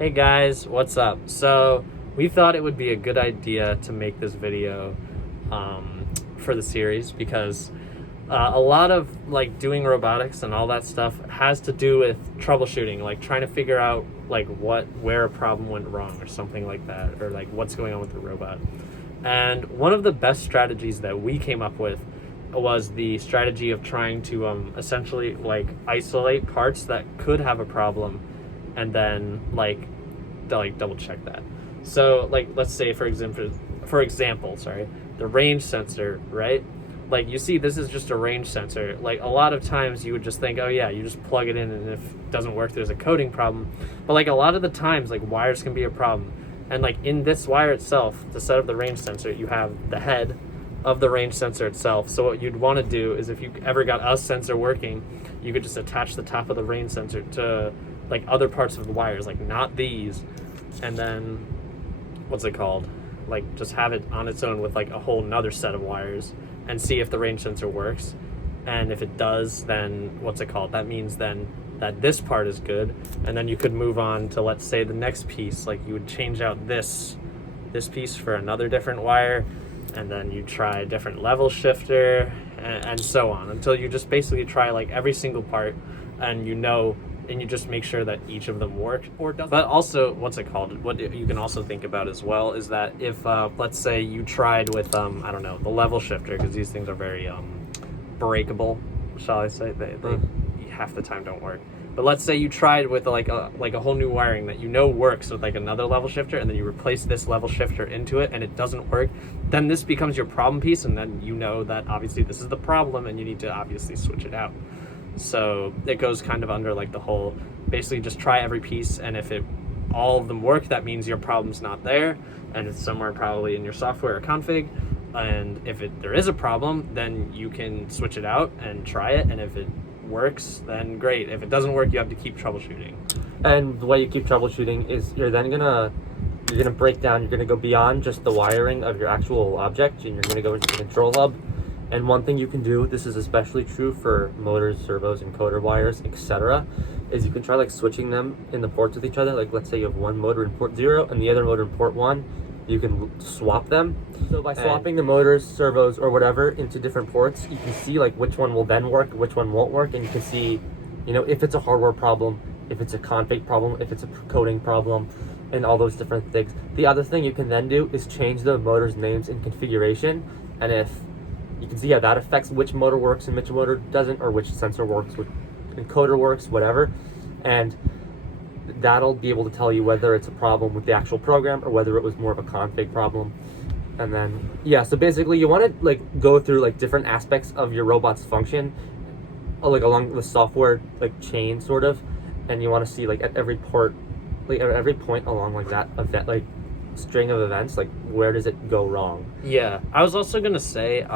Hey guys, what's up? So we thought it would be a good idea to make this video for the series because a lot of like doing robotics and all that stuff has to do with troubleshooting, like trying to figure out like where a problem went wrong or something like that, or like what's going on with the robot. And one of the best strategies that we came up with was the strategy of trying to essentially like isolate parts that could have a problem and then like double check that. So like let's say for example, the range sensor, right? Like you see this is just a range sensor. Like a lot of times you would just think, oh yeah, you just plug it in and if it doesn't work there's a coding problem. But like a lot of the times like wires can be a problem. And like in this wire itself, to set up the range sensor, you have the head of the range sensor itself. So what you'd want to do is if you ever got a sensor working, you could just attach the top of the range sensor to like other parts of the wires, like not these, and then what's it called? Like just have it on its own with like a whole nother set of wires and see if the range sensor works. And if it does, then what's it called? That means then that this part is good, and then you could move on to, let's say, the next piece. Like you would change out this piece for another different wire, and then you try a different level shifter, and so on, until you just basically try like every single part, and you just make sure that each of them work or doesn't. But also, what's it called? What you can also think about as well is that if, let's say you tried with, I don't know, the level shifter, because these things are very breakable, shall I say. They half the time don't work. But let's say you tried with like a whole new wiring that works with like another level shifter, and then you replace this level shifter into it and it doesn't work, then this becomes your problem piece, and then you know that obviously this is the problem and you need to obviously switch it out. So it goes kind of under like the whole, basically just try every piece, and if all of them work, that means your problem's not there and it's somewhere probably in your software or config. And if there is a problem, then you can switch it out and try it, and if it works, then great. If it doesn't work, you have to keep troubleshooting. And the way you keep troubleshooting is you're gonna break down, you're gonna go beyond just the wiring of your actual object, and you're gonna go into the control hub. And one thing you can do, this is especially true for motors, servos, encoder wires, etc., is you can try like switching them in the ports with each other. Like let's say you have one motor in port 0 and the other motor in port 1, you can swap them. So by swapping the motors, servos, or whatever into different ports, you can see like which one will then work, which one won't work, and you can see, if it's a hardware problem, if it's a config problem, if it's a coding problem, and all those different things. The other thing you can then do is change the motor's names and configuration, and if you can see how that affects which motor works and which motor doesn't, or which sensor works, which encoder works, whatever, and that'll be able to tell you whether it's a problem with the actual program or whether it was more of a config problem. And then so basically you want to like go through like different aspects of your robot's function, like along the software like chain sort of, and you want to see like at every port, like at every point along like that event, like string of events, like where does it go wrong. Yeah, I was also gonna say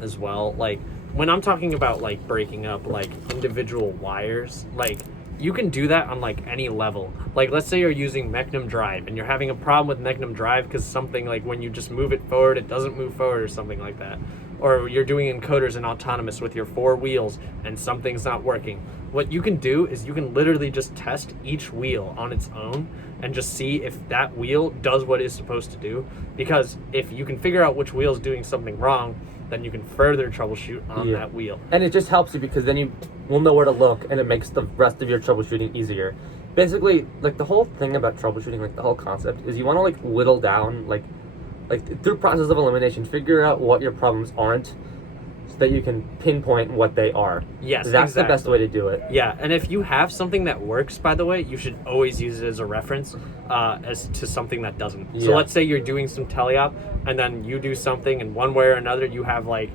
as well, like when I'm talking about like breaking up like individual wires, like you can do that on like any level. Like let's say you're using Mechnum drive and you're having a problem with Mechnum drive because something like when you just move it forward it doesn't move forward or something like that, or you're doing encoders in autonomous with your 4 wheels and something's not working. What you can do is you can literally just test each wheel on its own and just see if that wheel does what it's supposed to do, because if you can figure out which wheel is doing something wrong, then you can further troubleshoot on that wheel. And it just helps you because then you will know where to look, and it makes the rest of your troubleshooting easier. Basically, like the whole thing about troubleshooting, like the whole concept is you want to like whittle down, like through process of elimination, figure out what your problems aren't, so that you can pinpoint what they are. Yes, that's exactly. The best way to do it. Yeah, and if you have something that works, by the way, you should always use it as a reference as to something that doesn't. Yeah. So let's say you're doing some teleop, and then you do something, and one way or another you have like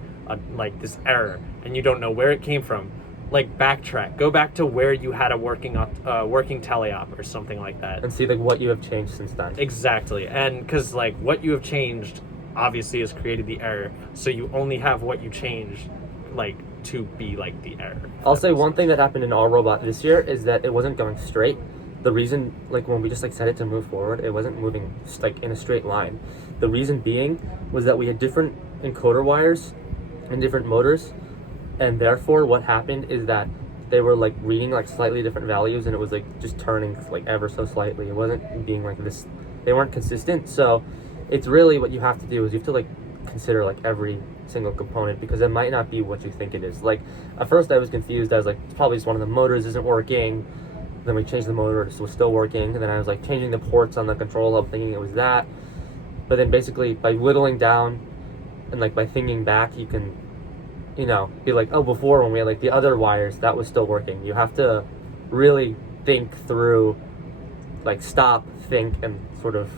this error, and you don't know where it came from. Like backtrack, go back to where you had a working teleop or something like that, and see like what you have changed since then. Exactly, and because like what you have changed obviously has created the error, so you only have what you changed like to be like the error. I'll say one thing that happened in our robot this year is that it wasn't going straight. The reason, like when we just like set it to move forward, it wasn't moving like in a straight line. The reason being was that we had different encoder wires and different motors, and therefore what happened is that they were like reading like slightly different values, and it was like just turning like ever so slightly. It wasn't being like this. They weren't consistent. So it's really what you have to do is you have to like consider like every single component, because it might not be what you think it is. Like at first I was confused. I was like, it's probably just one of the motors isn't working. Then we changed the motor, it was still working. And then I was like changing the ports on the control hub, thinking it was that. But then basically by whittling down and like by thinking back, you can, you know, be like, oh, before when we had like the other wires, that was still working. You have to really think through, like stop, think, and sort of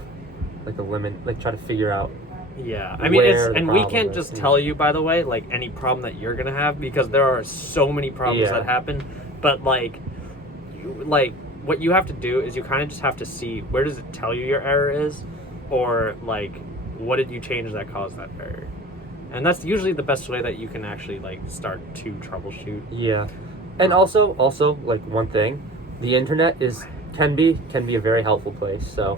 like eliminate, like try to figure out. Yeah, I mean, and we can't just tell you, by the way, like any problem that you're gonna have, because there are so many problems that happen. But like what you have to do is you kind of just have to see, where does it tell you your error is, or like what did you change that caused that error, and that's usually the best way that you can actually like start to troubleshoot. Yeah, and also like one thing, the internet can be a very helpful place. So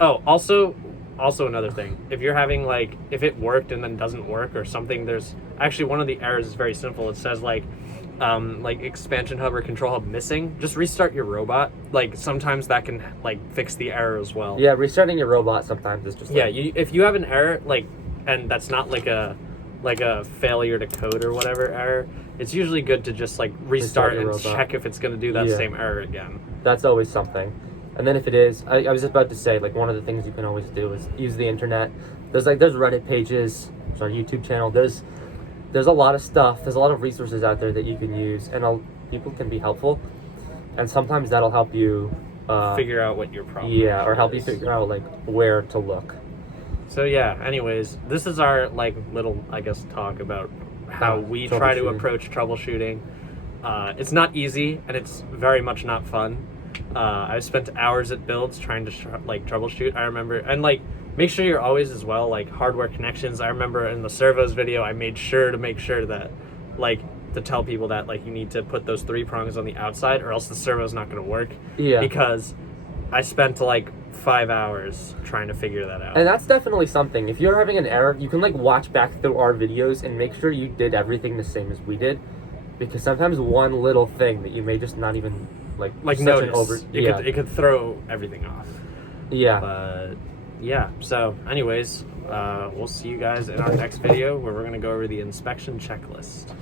Also another thing, if you're having like, if it worked and then doesn't work or something, there's actually one of the errors is very simple. It says like expansion hub or control hub missing. Just restart your robot. Like sometimes that can like fix the error as well. Yeah, restarting your robot sometimes is just like, if you have an error like, and that's not like a failure to code or whatever error, it's usually good to just like restart and check if it's going to do that same error again. That's always something. And then if it is, I was just about to say, like one of the things you can always do is use the internet. There's Reddit pages, there's our YouTube channel. There's a lot of stuff. There's a lot of resources out there that you can use, and people can be helpful. And sometimes that'll help you figure out what your problem is. Or help you figure out like where to look. So yeah, anyways, this is our like little, I guess, talk about how we try to approach troubleshooting. It's not easy, and it's very much not fun. I've spent hours at builds trying to troubleshoot. I remember, and like make sure you're always as well like hardware connections. I remember in the servos video, I made sure that like to tell people that like you need to put those 3 prongs on the outside, or else the servo's not going to work. Yeah. Because I spent like 5 hours trying to figure that out. And that's definitely something. If you're having an error, you can like watch back through our videos and make sure you did everything the same as we did, because sometimes one little thing that you may just not even like notice. It could throw everything off. Yeah. But yeah. So anyways, we'll see you guys in our next video where we're going to go over the inspection checklist.